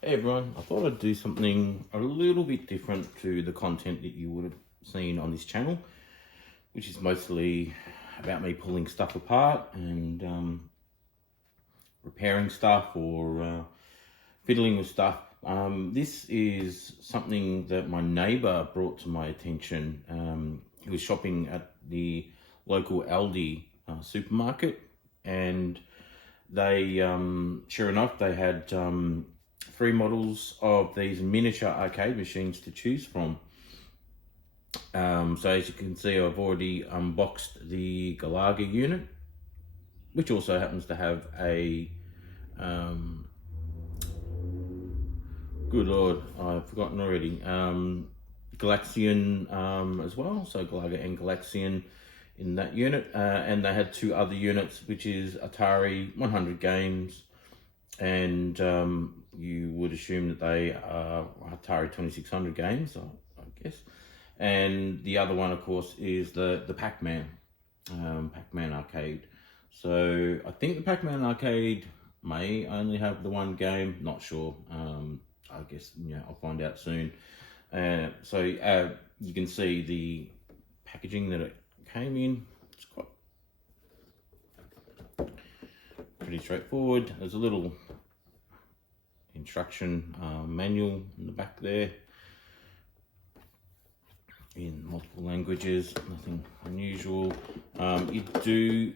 Hey everyone, I thought I'd do something a little bit different to the content that you would have seen on this channel, which is mostly about me pulling stuff apart and repairing stuff or fiddling with stuff. This is something that my neighbour brought to my attention. He was shopping at the local Aldi supermarket, and they, sure enough, they had 3 models of these miniature arcade machines to choose from. So as you can see, I've already unboxed the Galaga unit, which also happens to have a good lord, I've forgotten already, Galaxian as well, so Galaga and Galaxian in that unit, and they had 2 other units, which is Atari 100 games, and you would assume that they are Atari 2600 games, I guess. And the other one, of course, is the Pacman, Pacman arcade. So I think the Pacman arcade may only have the 1 game, not sure. I guess, I'll find out soon. So you can see the packaging that it came in. It's quite pretty straightforward. There's a little instruction manual in the back there in multiple languages, nothing unusual. You do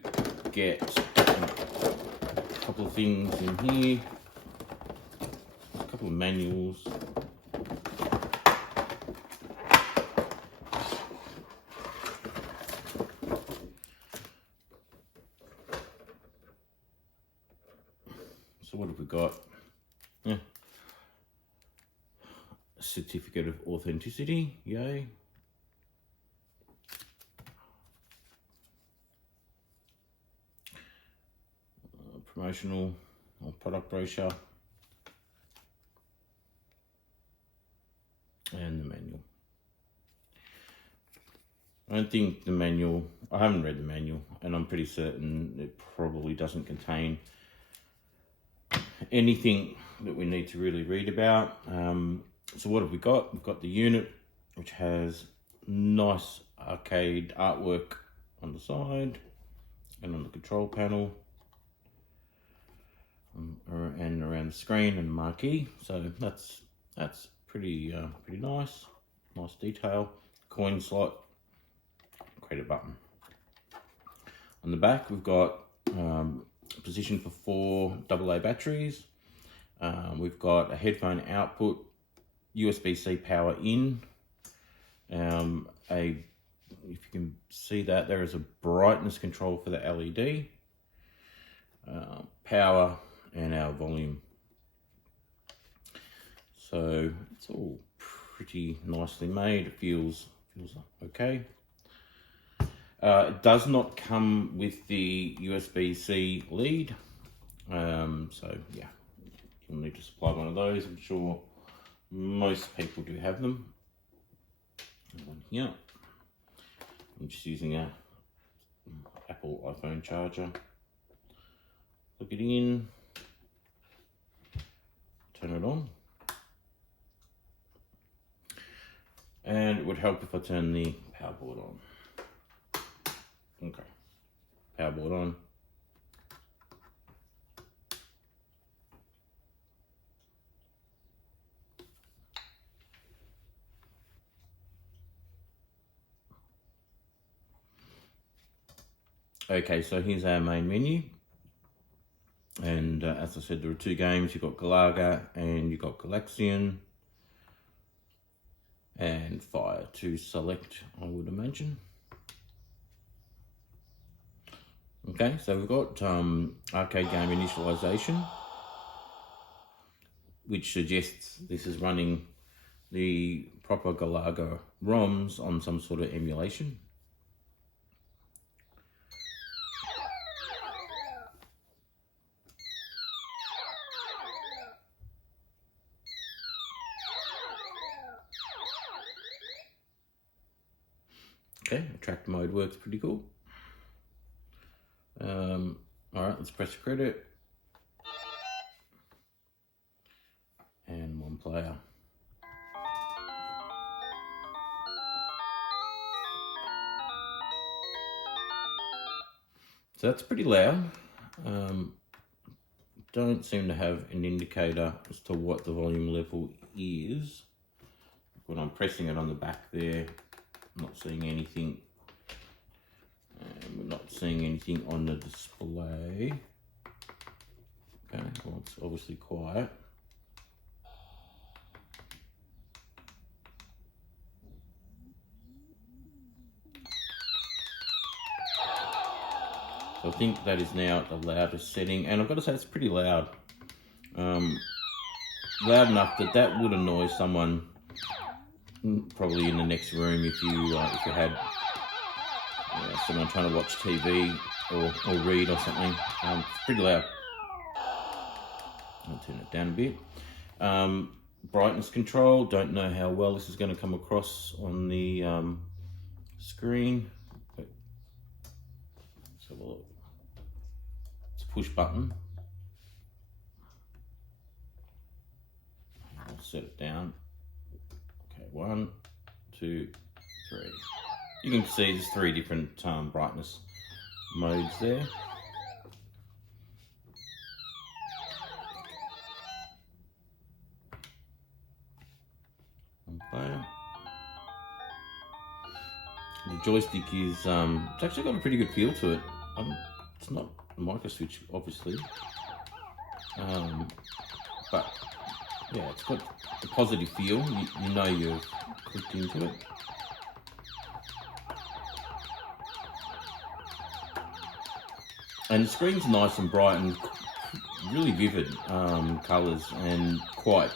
get a couple of things in here, a couple of manuals. So what have we got? Yeah. A certificate of authenticity, yay. Promotional or product brochure, and the manual. I don't think the manual, I haven't read the manual, and I'm pretty certain it probably doesn't contain anything that we need to really read about. So what have we got? We've got the unit, which has nice arcade artwork on the side and on the control panel, and around the screen and marquee. So that's pretty nice detail. Coin slot, credit button. On the back we've got position for 4 AA batteries. We've got a headphone output, USB-C power in, if you can see that, there is a brightness control for the LED, power, and our volume. So it's all pretty nicely made. It feels okay. It does not come with the USB-C lead, so yeah, you'll need to supply one of those. I'm sure most people do have them. One here. I'm just using a Apple iPhone charger. Plug it in, turn it on, and it would help if I turn the power board on. Okay, power board on. Okay, so here's our main menu, and as I said, there are 2 games. You've got Galaga and you've got Galaxian, and fire to select, I would imagine. Okay, so we've got arcade game initialization, which suggests this is running the proper Galaga ROMs on some sort of emulation. Okay, attract mode works pretty cool. All right, let's press credit. And on player. So that's pretty loud. Don't seem to have an indicator as to what the volume level is. When I'm pressing it on the back there, I'm not seeing anything. And we're not seeing anything on the display. Okay, well, it's obviously quiet. So I think that is now at the loudest setting, and I've got to say it's pretty loud. Loud enough that would annoy someone probably in the next room if you had someone trying to watch TV or read or something. It's pretty loud. I'll turn it down a bit. Brightness control, don't know how well this is going to come across on the screen. Let's have a look. It's a push button. I'll set it down. Okay, 1, 2, 3. You can see there's 3 different brightness modes there. Player. The joystick is it's actually got a pretty good feel to it. It's not a micro switch, obviously, but yeah, it's got a positive feel. You know you've clicked into it. And the screen's nice and bright and really vivid colours and quite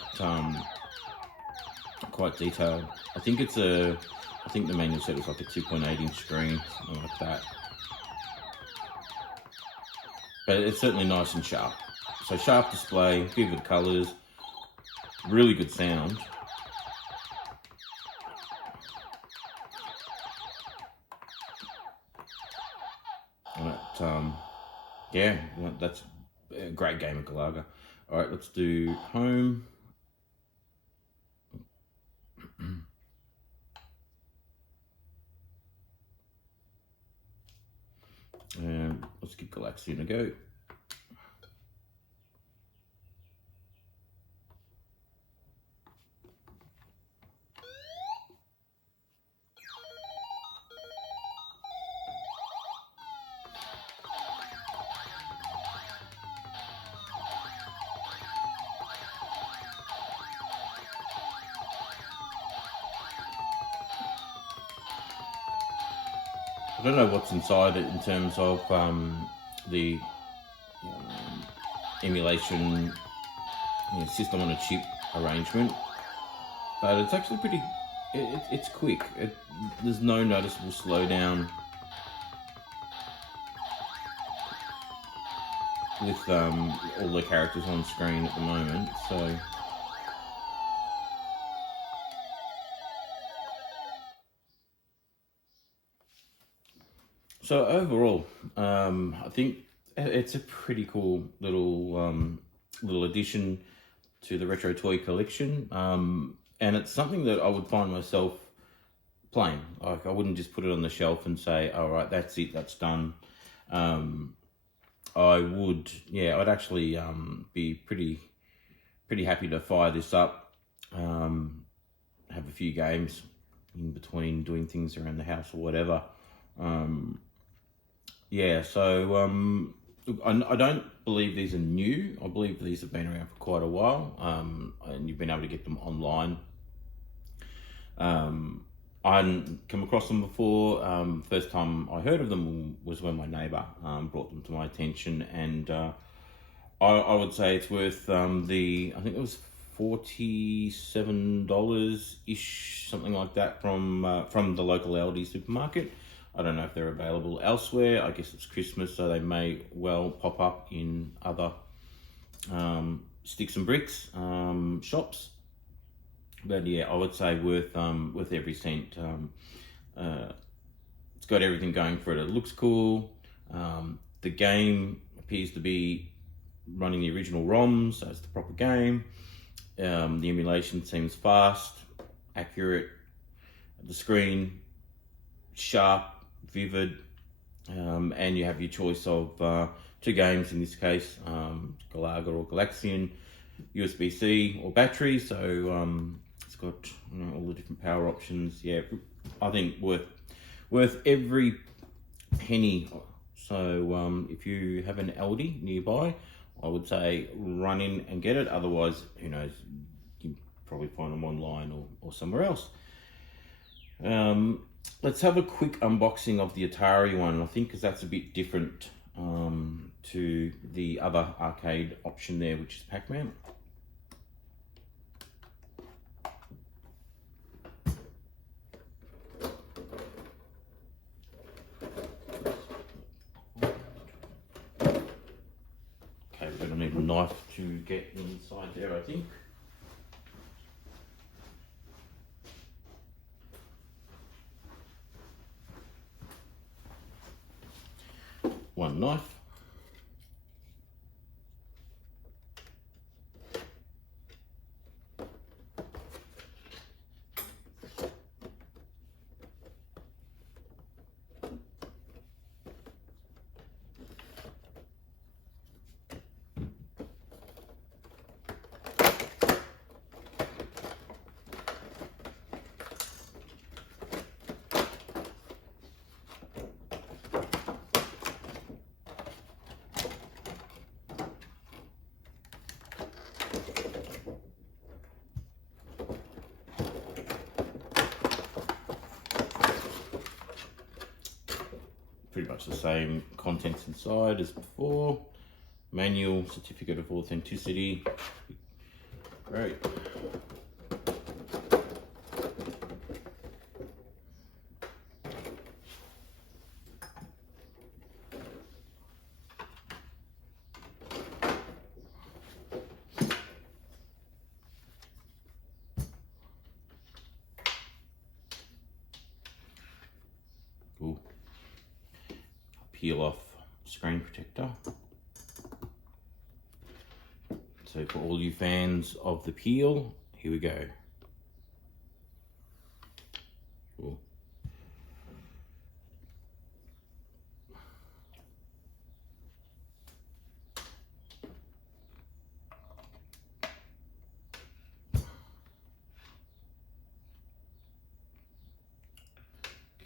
detailed. I think the manual said it was like a 2.8-inch screen, something like that. But it's certainly nice and sharp. So sharp display, vivid colours, really good sound. But, yeah, that's a great game of Galaga. All right, let's do home. And let's give Galaxian a go. I don't know what's inside it in terms of the emulation system on a chip arrangement, but it's actually pretty. It's quick. There's no noticeable slowdown with all the characters on screen at the moment. So overall, I think it's a pretty cool little addition to the retro toy collection, and it's something that I would find myself playing. Like, I wouldn't just put it on the shelf and say, "All right, that's it, that's done." I'd actually be pretty happy to fire this up, have a few games in between doing things around the house or whatever. I don't believe these are new. I believe these have been around for quite a while, and you've been able to get them online. I hadn't come across them before. First time I heard of them was when my neighbour brought them to my attention, and I would say it's worth I think it was $47-ish, something like that, from the local Aldi supermarket. I don't know if they're available elsewhere. I guess it's Christmas, so they may well pop up in other sticks and bricks shops. But yeah, I would say worth every cent. It's got everything going for it. It looks cool. The game appears to be running the original ROMs, so it's the proper game. The emulation seems fast, accurate, the screen sharp, vivid, and you have your choice of 2 games in this case, Galaga or Galaxian, USB-C or battery. So it's got all the different power options. Yeah, I think worth every penny. So if you have an Aldi nearby, I would say run in and get it. Otherwise, who knows, you can probably find them online or somewhere else. Let's have a quick unboxing of the Atari one, I think, because that's a bit different to the other arcade option there, which is Pacman. Okay, we're going to need a knife to get inside there, I think. One knife. Pretty much the same contents inside as before. Manual, certificate of authenticity. Great. Cool. Peel off screen protector. So for all you fans of the peel, here we go. Cool.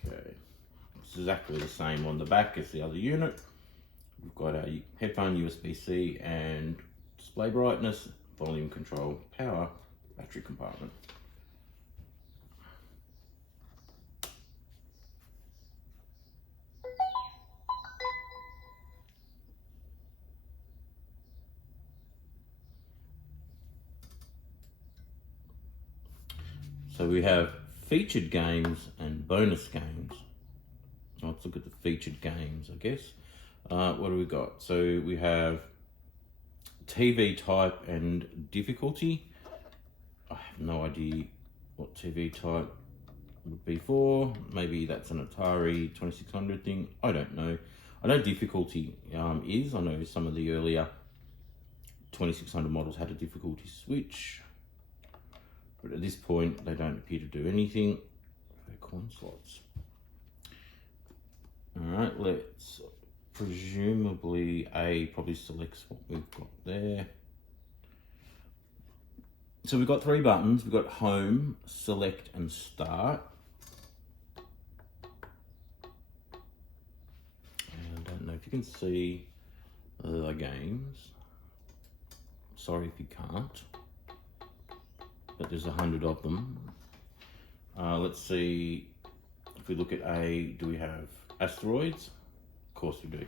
Okay. It's exactly the same on the back as the other unit. We've got a headphone, USB-C, and display brightness, volume control, power, battery compartment. So we have featured games and bonus games. Let's look at the featured games, I guess. What do we got? So we have TV type and difficulty. I have no idea what TV type would be for. Maybe that's an Atari 2600 thing. I don't know. I know difficulty is. I know some of the earlier 2600 models had a difficulty switch. But at this point, they don't appear to do anything. They're coin slots. All right, let's presumably A probably selects what we've got there. So we've got 3 buttons. We've got home, select, and start. And I don't know if you can see the games. Sorry if you can't, but there's 100 of them. Let's see, if we look at A, do we have asteroids? Of course we do.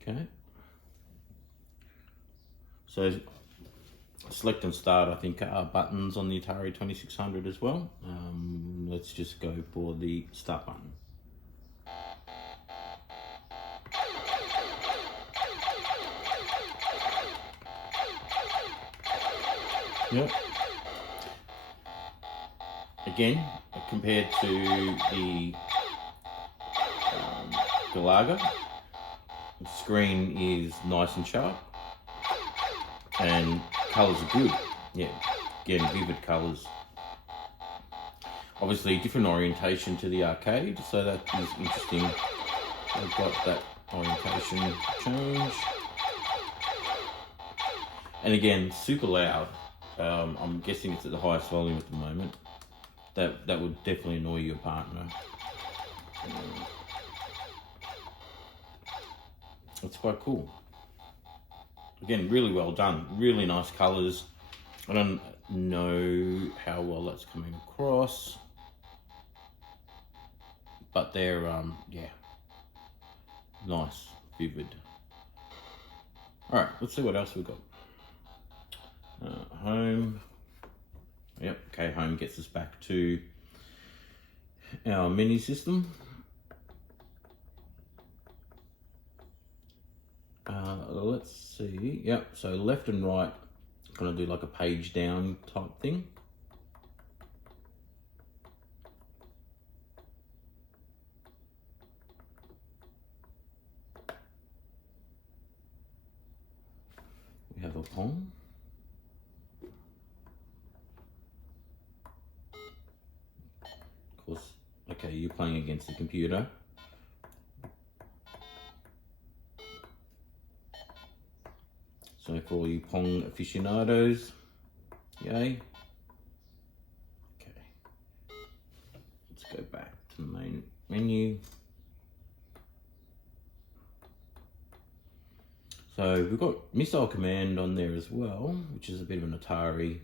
Okay. So select and start, I think, are buttons on the Atari 2600 as well. Let's just go for the start button. Yep. Again, compared to the Galaga, screen is nice and sharp, and colours are good. Yeah, again, vivid colours. Obviously, different orientation to the arcade, so that is interesting. They've got that orientation change. And again, super loud. I'm guessing it's at the highest volume at the moment. That would definitely annoy your partner. It's quite cool. Again, really well done. Really nice colours. I don't know how well that's coming across, but they're yeah, nice, vivid. All right, let's see what else we've got. Home. Yep. Okay, home gets us back to our menu system. Let's see. Yep. So left and right, gonna do like a page down type thing. We have a Pong. Of course. Okay, you're playing against the computer. So for all you Pong aficionados, yay. Okay, let's go back to the main menu. So we've got Missile Command on there as well, which is a bit of an Atari,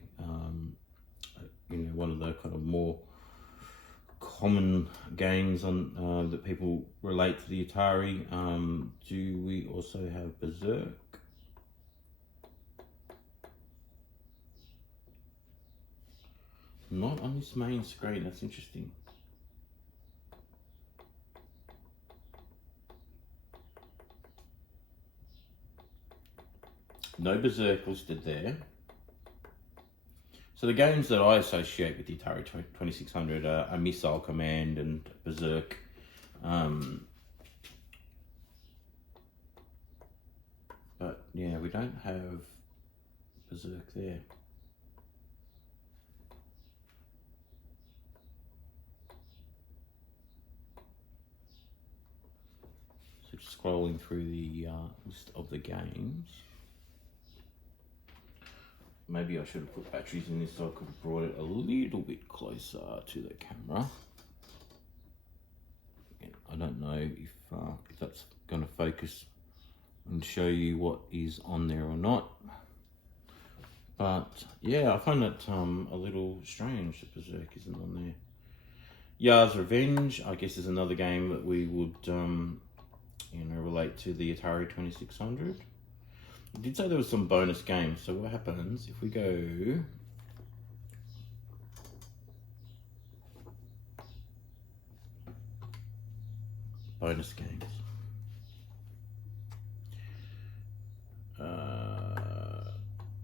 you know, one of the kind of more common games on that people relate to the Atari. Do we also have Berserk? Not on this main screen, that's interesting. No Berserk listed there. So the games that I associate with the Atari 2600 are Missile Command and Berserk. But yeah, we don't have Berserk there. So just scrolling through the list of the games. Maybe I should have put batteries in this so I could have brought it a little bit closer to the camera. Again, I don't know if that's going to focus and show you what is on there or not. But yeah, I find that a little strange that Berserk isn't on there. Yar's Revenge, I guess, is another game that we would you know, relate to the Atari 2600. I did say there was some bonus games, so what happens if we go bonus games?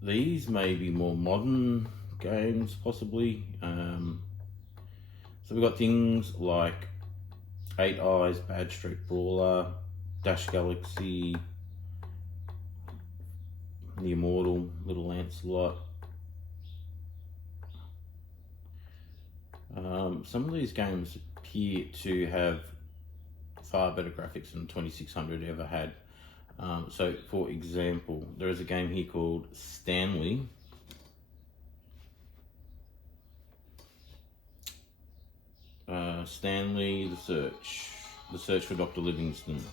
These may be more modern games, possibly. So we've got things like 8 Eyes, Bad Street Brawler, Dash Galaxy, The Immortal, Little Lancelot. Some of these games appear to have far better graphics than 2600 ever had. So for example, there is a game here called Stanley. Stanley, The Search for Dr. Livingston.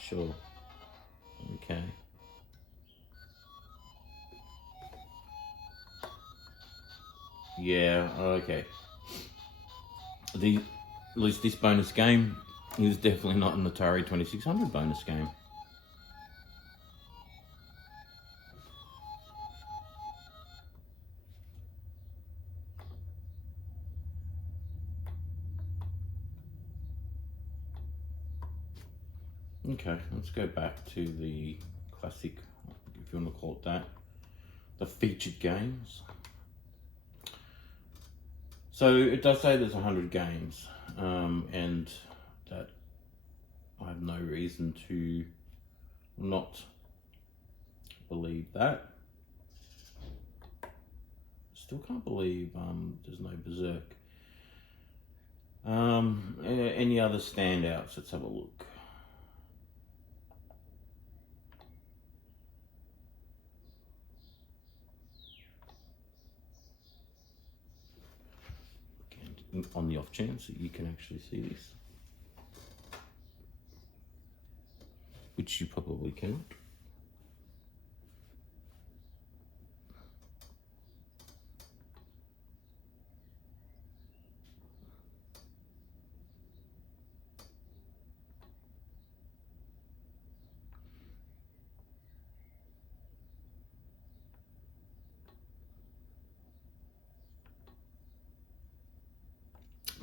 Sure. Okay. Yeah, okay. At least this bonus game is definitely not an Atari 2600 bonus game. Okay, let's go back to the classic, if you want to call it that, the featured games. So it does say there's 100 games, and that I have no reason to not believe that. Still can't believe there's no Berserk. Any other standouts? Let's have a look. Again, on the off chance that you can actually see this, which you probably cannot.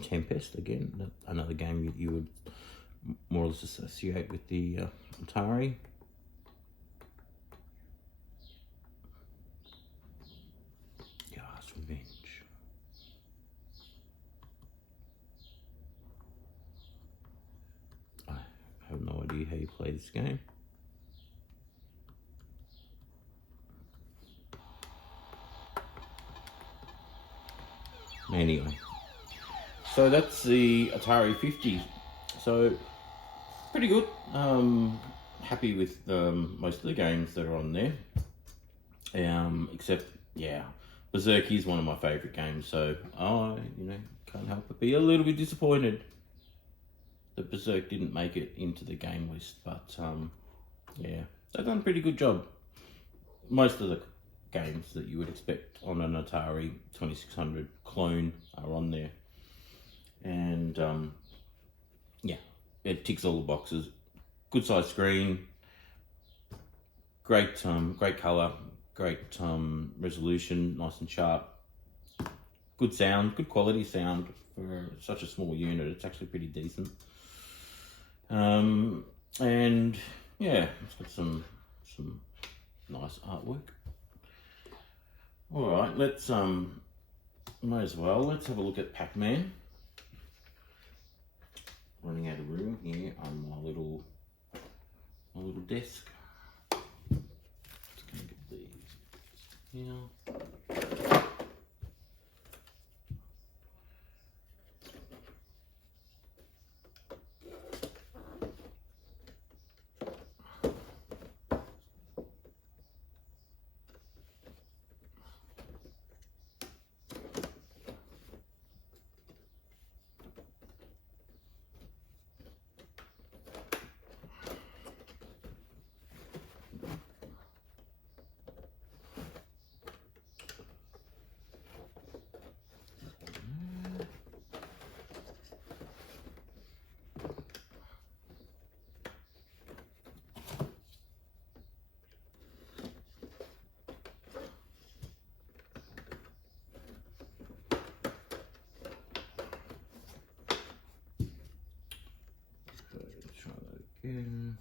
Tempest, again, another game that you would more or less associate with the Atari. Yas Revenge. I have no idea how you play this game. Anyway. So that's the Atari 50. So pretty good. Happy with most of the games that are on there. Except, yeah, Berserk is one of my favourite games. So I, can't help but be a little bit disappointed that Berserk didn't make it into the game list. But yeah, they've done a pretty good job. Most of the games that you would expect on an Atari 2600 clone are on there. And yeah, it ticks all the boxes. Good size screen, great colour, great resolution, nice and sharp. Good sound, good quality sound for such a small unit. It's actually pretty decent. And yeah, it's got some nice artwork. All right, let's might as well let's have a look at Pacman. Running out of room here on my little desk. Just gonna get these here. Again.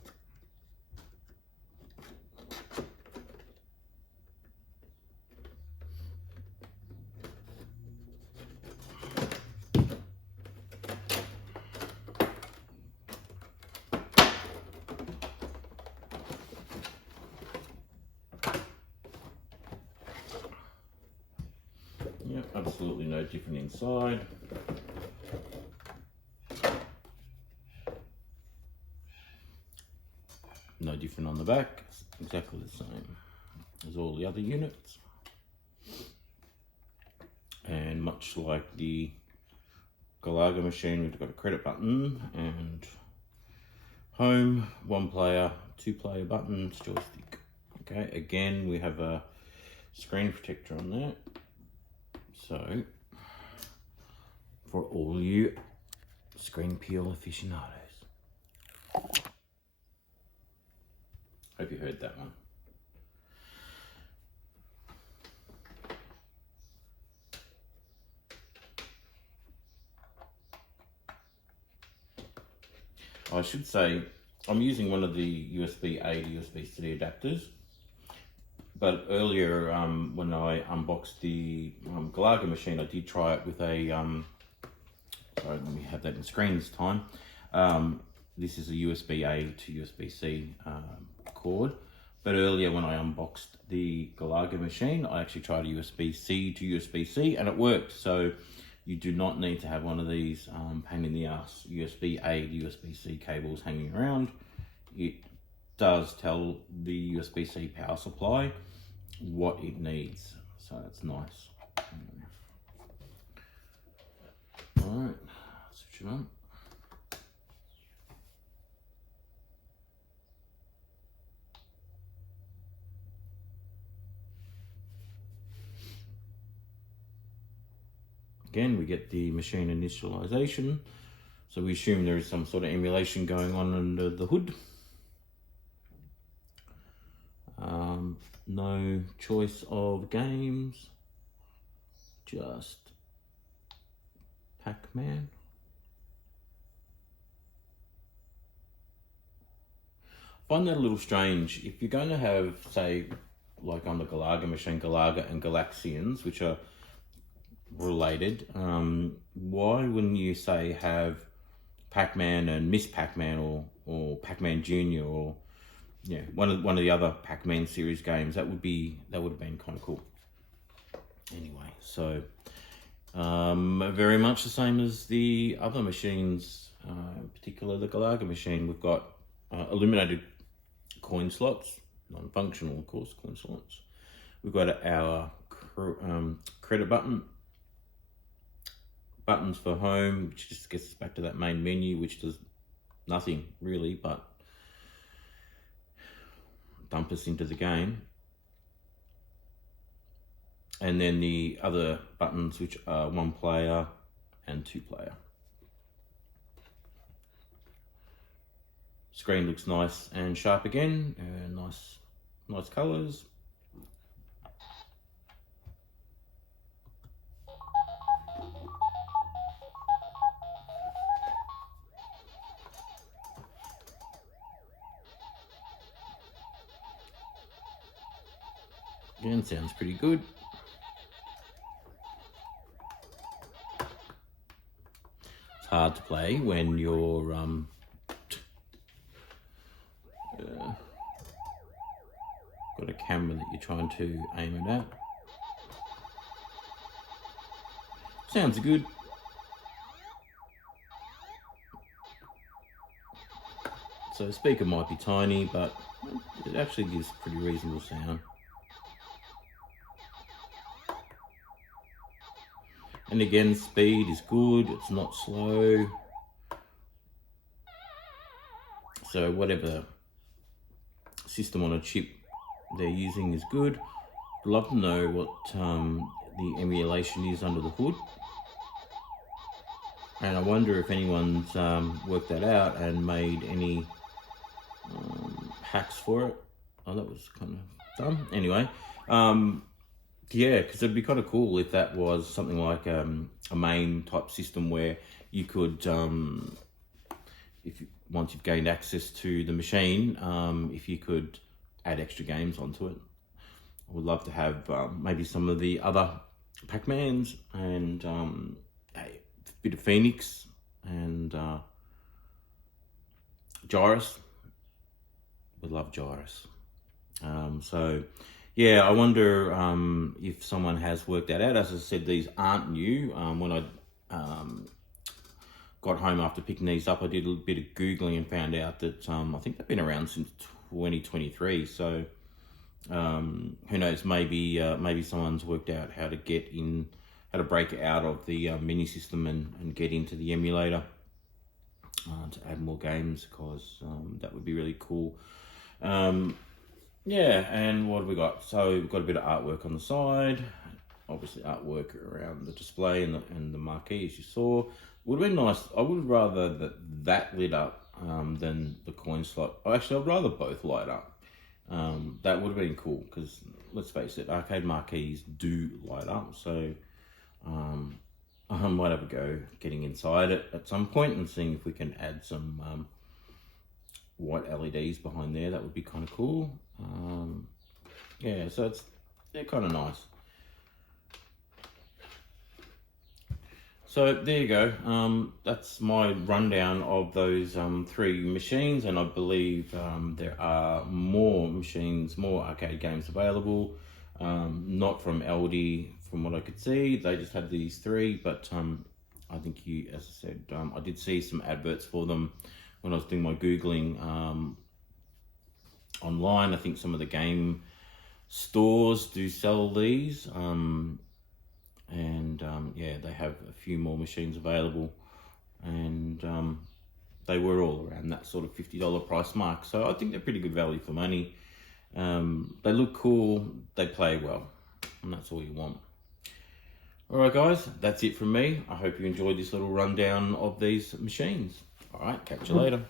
Yep, absolutely no different inside. No different on the back, exactly the same as all the other units. And much like the Galaga machine, we've got a credit button and home, 1 player, 2 player buttons, joystick. Okay, again, we have a screen protector on there. So, for all you screen peel aficionados. Hope you heard that one. I should say, I'm using one of the USB-A to USB-C adapters, but earlier when I unboxed the Galaga machine, I did try it with a, sorry, let me have that in screen this time, this is a USB-A to USB-C cord. But earlier when I unboxed the Galaga machine, I actually tried a USB-C to USB-C and it worked. So you do not need to have one of these pain in the ass USB-A to USB-C cables hanging around. It does tell the USB-C power supply what it needs, so that's nice. Alright, switch it on. Again, we get the machine initialization, so we assume there is some sort of emulation going on under the hood. No choice of games, just Pacman. I find that a little strange. If you're going to have, say, like on the Galaga machine, Galaga and Galaxians, which are related, why wouldn't you say have Pacman and Miss Pacman or Pacman Junior or one of the other Pacman series games? That would have been kind of cool. Anyway, so very much the same as the other machines, in particular the Galaga machine. We've got illuminated coin slots, non-functional of course coin slots. We've got our credit buttons for home, which just gets us back to that main menu, which does nothing really but dump us into the game. And then the other buttons, which are 1 player and 2 player. Screen looks nice and sharp again, and nice colours. Again, sounds pretty good. It's hard to play when you're got a camera that you're trying to aim it at. Sounds good. So the speaker might be tiny, but it actually gives pretty reasonable sound. And again, speed is good, it's not slow. So whatever system on a chip they're using is good. I'd love to know what the emulation is under the hood. And I wonder if anyone's worked that out and made any hacks for it. Oh, that was kind of dumb. Anyway, yeah, because it'd be kind of cool if that was something like a main type system where you could, once you've gained access to the machine, if you could add extra games onto it. I would love to have maybe some of the other Pacmans and a bit of Phoenix and Gyrus. Would love Gyrus. So yeah, I wonder if someone has worked that out. As I said, these aren't new. When I got home after picking these up, I did a bit of Googling and found out that I think they've been around since 2023. So who knows, maybe someone's worked out how to break out of the mini system and get into the emulator to add more games, because that would be really cool. Yeah, and what have we got? So we've got a bit of artwork on the side, obviously artwork around the display and the marquee, as you saw. Would have been nice. I would rather that lit up than the coin slot. Actually, I'd rather both light up. That would have been cool, because let's face it, arcade marquees do light up. So I might have a go getting inside it at some point and seeing if we can add some white LEDs behind there. That would be kind of cool. Yeah, so they're kind of nice. So there you go. That's my rundown of those 3 machines, and I believe there are more machines, more arcade games available. Not from Aldi, from what I could see. They just had these 3, but I think as I said, I did see some adverts for them when I was doing my Googling online. I think some of the game stores do sell these. Yeah, they have a few more machines available, and they were all around that sort of $50 price mark, so I think they're pretty good value for money. They look cool, they play well, and that's all you want. Alright guys, that's it from me. I hope you enjoyed this little rundown of these machines. Alright, catch you later.